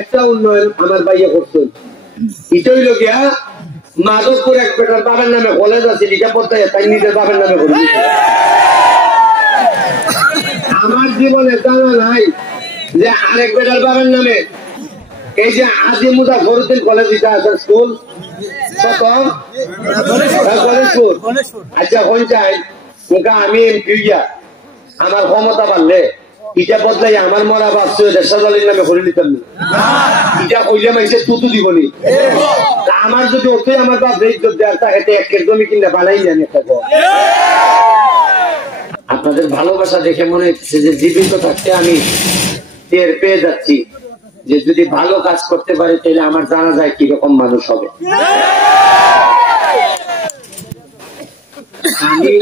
একটা উন্নয়ন আমার ভাইয়া করছেন। এটা হইল গিয়া মাধবপুর এক বেটার বাবার নামে কলেজ আছে, লিখা পড়তে তাই নিজের বাবার নামে করে। আমার জীবনে জানা নাই যে আরেক বেটার বাবার নামে এই যে আজি মুজাফরউদ্দিন কলেজ এটা আছে স্কুল, আচ্ছা কোন চাই ওটা আমি এমপি গিয়া আমার ক্ষমতা বাড়লে ইটা বদলাই আমার মরা বাচ্চা দেশালের নামে করে নিতাম না। ইটা কইলে মাইসে তুতু দিবনি। আমার যদি ওতে আমার বাপ ইজ্জত দেওয়ার থাকে একের জমি কিনা বানাই জানি একটা। আপনাদের ভালোবাসা দেখে মনে হচ্ছে যে জীবিত থাকতে আমি টের পেয়ে যাচ্ছি যে যদি ভালো কাজ করতে পারে তাহলে আমার জানা যায় কিরকম মানুষ হবে। আমি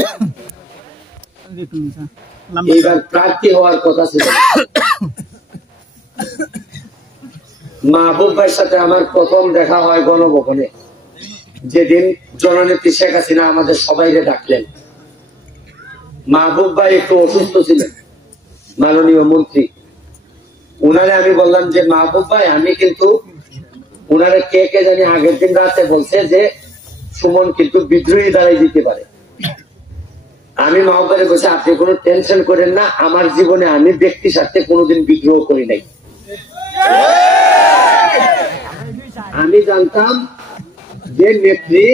এইবার প্রার্থী হওয়ার কথা ছিল। মাহবুব ভাইয়ের সাথে আমার প্রথম দেখা হয় গণভবনে, যেদিন জননেত্রী শেখ হাসিনা আমাদের সবাইকে ডাকলেন। মাহবুব ভাই একটু অসুস্থ ছিলেন, মাননীয় মন্ত্রী। উনারে আমি বললাম যে মাহবুব ভাই আমি কিন্তু উনারে কে কে জানি আগের দিন রাতে বলছে যে সুমন কিন্তু বিদ্রোহী দাঁড়াই দিতে পারে। আমি মাহবুব ভাইয়ের বলছি আপনি কোনো টেনশন করেন না, আমার জীবনে আমি ব্যক্তি স্বার্থে কোনোদিন বিদ্রোহ করি নাই। আমি জানতাম যে নেত্রী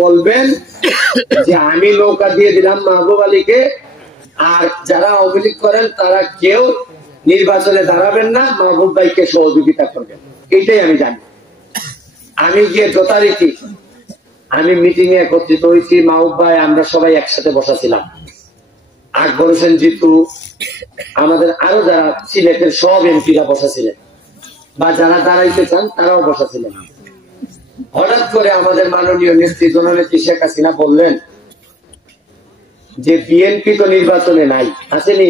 বলবেন যে আমি নৌকা দিয়ে দিলাম মাহবুব আলীকে, আর যারা আওয়ামী লীগ করেন তারা কেউ নির্বাচনে দাঁড়াবেন না, মাহবুব ভাইকে সহযোগিতা করবেন। এইটাই আমি জানি। আমি গিয়ে যথারীতি আমি মিটিং এ একত্রিত হয়েছি। মাহবুব ভাই আমরা সবাই একসাথে বসাছিলাম। আকবর হোসেন জিতু, আমাদের আরো যারা সিলেটের সব এমপিরা বসাছিলেন, বা যারা দাঁড়াইতে চান তারাও বসাছিলেন। হঠাৎ করে আমাদের মাননীয় নেত্রী জননেত্রী শেখ হাসিনা বললেন যে বিএনপি তো নির্বাচনে নাই, আসেনি,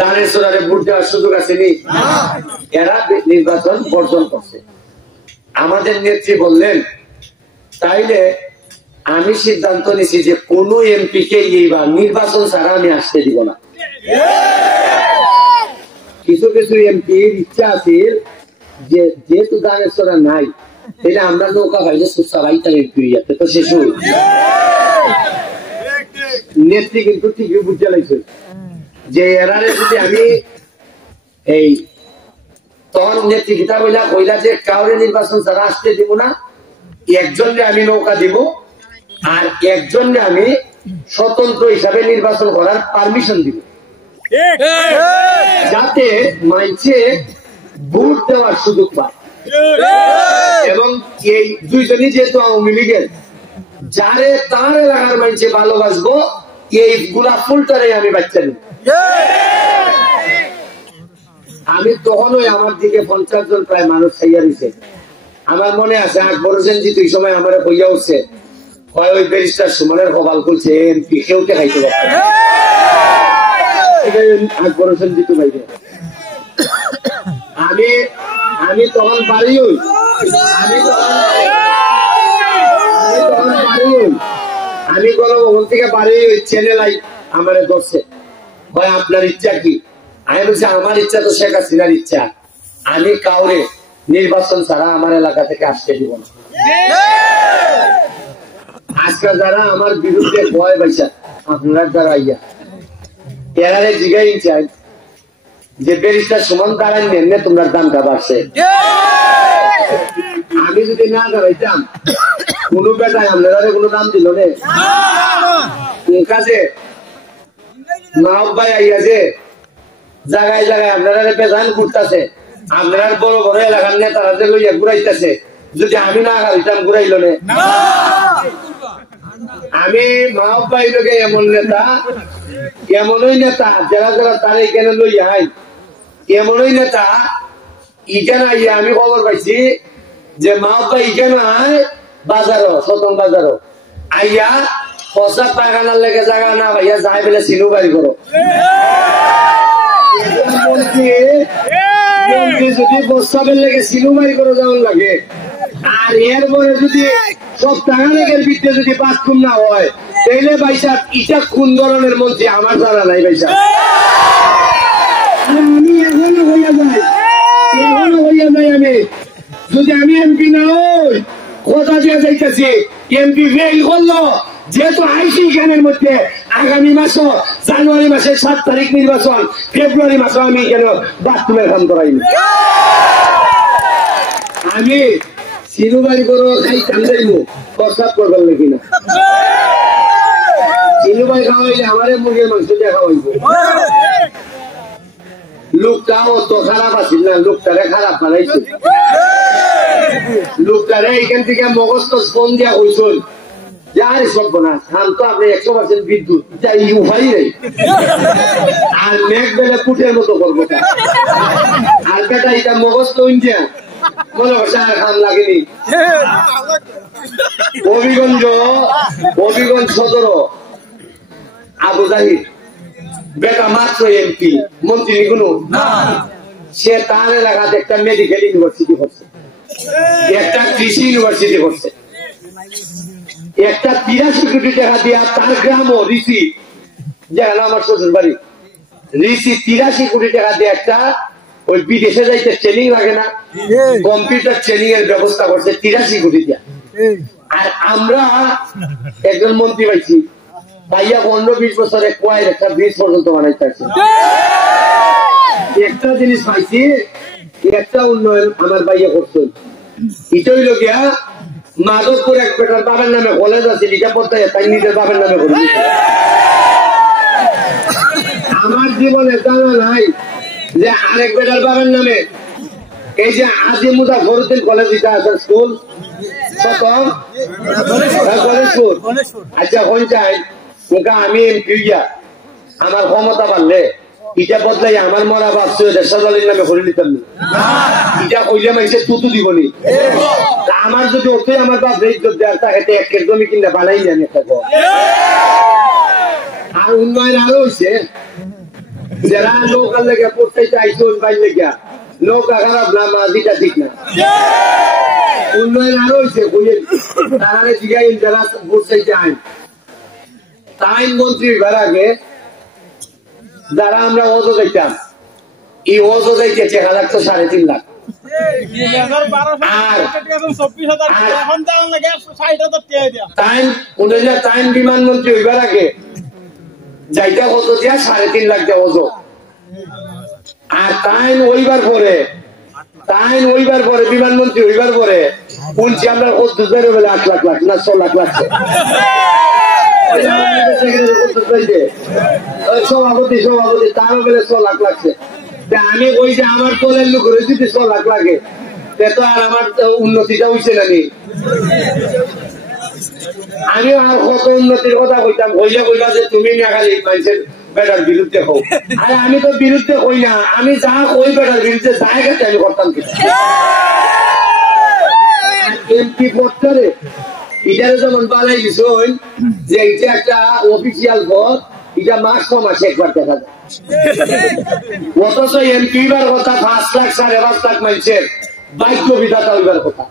দানের সোনারে ভোট দেওয়ার সুযোগ আসেনি, এরা নির্বাচন বর্জন করছে। আমাদের নেত্রী বললেন তাইলে আমি সিদ্ধান্ত নিছি যে কোন এমপি কে এইবার নির্বাচন ছাড়া আমি আসতে দিব না। কিছু কিছু এমপির ইচ্ছা আছে যে যেহেতু দানের সোনা নাই তাহলে আমরা নৌকা ভাইলে সুসাবাইটা এমপি যাতে তো শেষ হই। নেত্রী কিন্তু ঠিকই বুঝতে লাগছে যে এরারে যদি আমি এই তখন নেত্রী গীতা কইলা যে কাউরে নির্বাচন ছাড়া আসতে দিব না, একজনকে আমি নৌকা দিব আর একজনকে আমি স্বতন্ত্র হিসাবে নির্বাচন করার পারমিশন দিব, যাতে মানুষে ভোট দেওয়ার সুযোগ পায়। এবং এই দুইজনই যেহেতু আওয়ামী লীগের, যারে তার এলাকার মানুষে ভালোবাসবো এই গুলা ফুলটারে আমি বাচ্চা নিব। আমি তখনই আমার দিকে 50 জন প্রায় মানুষ খাইয়া দিছে। আমার মনে আছে আকবর হোসেন জিতু এই সময় আমার হইয়া উঠছে, ওই ব্যারিস্টার সুমনের কপাল খুলছে এমপি কেউকে খাইতে পারছে। আকবর হোসেন জিতু ভাই আমি তখন বাড়ি হই, আমি গণভবন থেকে বাড়ি চ্যানেল আমার ধরছে, ভাই আপনার ইচ্ছা কি? আমি বলছি আমার ইচ্ছা তো শেখ হাসিনার ইচ্ছা, আমি কাউরে নির্বাচন ছাড়া আমার এলাকা থেকে আসতে দিব না। আজকে যারা আমার বিরুদ্ধে ভয় পাইছে আপনার যারা ইয়া এরারে জিগাই চাই যে ব্যারিস্টার সুমন দাঁড়ান নেন তোমরা দামটা বাড়ছে। আমি যদি না দাঁড়াইতাম কোন বেটায় আপনারা কোনো দাম দিল রে কাজে মাহবুব ভাই আইয়াছে জায়গায় জায়গায় আপনারা বেজান ঘুরতেছে, আপনারা বড় বড় এলাকার নেতারা যে লইয়া ঘুরাইতেছে, যদি আমি না গাড়িতাম ঘুরাইল না। আমি মাহবুব ভাই লোকে এমন নেতা, এমনই নেতা যারা যারা তারা এখানে লইয়া আই, এমনই নেতা ইখানে আইয়া আমি খবর পাইছি যে মাহবুব ভাই ইখানে আয় বাজারও সতন বাজারও আইয়া পচা পায়খানার লেগে জায়গা না ভাইয়া যাই বেলে সিনু বাড়ি করো। যদি বস্তাবের লেগে সিনু বাড়ি করে যেমন লাগে, আর এরপরে যদি সব টাকা লেগের ভিতরে যদি বাথরুম না হয় তাইলে ভাইসা ইটা কোন ধরনের মন্ত্রী আমার জানা নাই ভাইসা। আমি এখনো হইয়া যাই যদি আমি এমপি না হই কথা দিয়ে যাইতেছি এমপি ফেল করলো যেহেতু আইসি জ্ঞানের মধ্যে আগামী মাস জানুয়ারি মাসের 7 তারিখ নির্বাচন ফেব্রুয়ারি মাসে আমি কেন বাথরুমের কাম করাইনি আমি সিনুবাড়ি করো খাই কান্দাইবো প্রস্তাব করবার নাকি না সিনুবাই খাওয়াইলে আমারে মুরগির মাংস দিয়ে খাওয়াইবো লোকটাও তো খারাপ আছিল না লোকটারে খারাপ বানাইছে লোকটারে এখান থেকে মগজ ফোন দিয়া হইছিল যে আরে সব না ধান তো আপনি 100% বিদ্যুৎ যা উপায় নেই আর মেঘ বেলে পুটের মতো করবো আর বেটা এটা মগজ তো ইন্ডিয়া মনে করছে আর খান লাগেনি হবিগঞ্জ সদর আবু জাহির বেটা মাত্র এমপি মন্ত্রী কোনো সে তার এলাকাতে একটা মেডিকেল ইউনিভার্সিটি করছে একটা কৃষি ইউনিভার্সিটি করছে একটা 83 কোটি টাকা দিয়া তার গ্রামও ঋষি যেখানে আমার শ্বশুর বাড়ি ঋষি 83 কোটি টাকা দিয়ে একটা ওই বিদেশে যাইতে ট্রেনিং লাগে না কম্পিউটার ট্রেনিং এর ব্যবস্থা করছে 83 কোটি দিয়া আর আমরা একজন মন্ত্রী পাইছি ভাইয়া 15-20 বছরে কোয়াই একটা ব্রিজ পর্যন্ত বানাইতে আছে একটা জিনিস পাইছি একটা উন্নয়ন আমার ভাইয়া করছেন এটা হইল গিয়া মাধবপুর এক বেটার বাবার নামে কলেজ আছে লিখা পড়তে তাই নিজের বাবার নামে করে আমার জীবনে জানা নাই যে আরেক বেটার বাবার নামে এই যে আজিমুদা ফরুদ্দিন কলেজ এটা আছে স্কুল আচ্ছা হন চাই ওকে আমি এমপি আমার ক্ষমতা বাড়লে এটা বদলাই আমার মরা বাপ সৈয়দের নামে করে নিতাম না এটা কইলে মাইসে তুতু দিবনি আমার যদি ওতে আমার বাপ ইজ্জত দেওয়ার থাকে 1 একর জমি কিনা বানাই জানি একটা আর উন্নয়ন আরো হয়েছে যারা নৌকার লেগে পড়তে চাইছে বাইর লেগে নৌকা খারাপ না মাঝিটা ঠিক না উন্নয়ন আরো হয়েছে তারা জিগাই যারা পড়তে চাই তাই মন্ত্রী হইবার আগে যারা আমরা অজো যাইতাম এই অজো যাইতে টাকা লাগতো 3.5 লাখ টাইম বিমানমন্ত্রী হইবার আগে যাইতে কত দিয়া 3.5 লাখ দেওয়া অজো আর টাইম হইবার পরে বিমানমন্ত্রী হইবার পরে শুনছি আমরা কত বেড়ে 8 লাখ না 6 লাখ লাগছে সভাপতি তারও বেলে 6 লাখ লাগছে আমি ওই যে আমার তোলের লোক রয়েছে 6 লাখ লাগে তো আর আমার উন্নতিটা হইছে নাকি আমি আর কত উন্নতির কথা কইতাম কইলা যে তুমি মেঘালি মানুষের বেটার বিরুদ্ধে হোক আরে আমি তো বিরুদ্ধে কই না আমি যা কই বেটার বিরুদ্ধে যাই গেছে আমি করতাম কি এমপি পত্রে এটারে যেমন বানাই দিছ যে এটা একটা অফিসিয়াল পদ এটা মাস 6 মাসে একবার দেখা যায় অথচ এমপি বার কথা 5 লাখ 5.5 লাখ মানুষের বাক্য বিধাতা হইবার কথা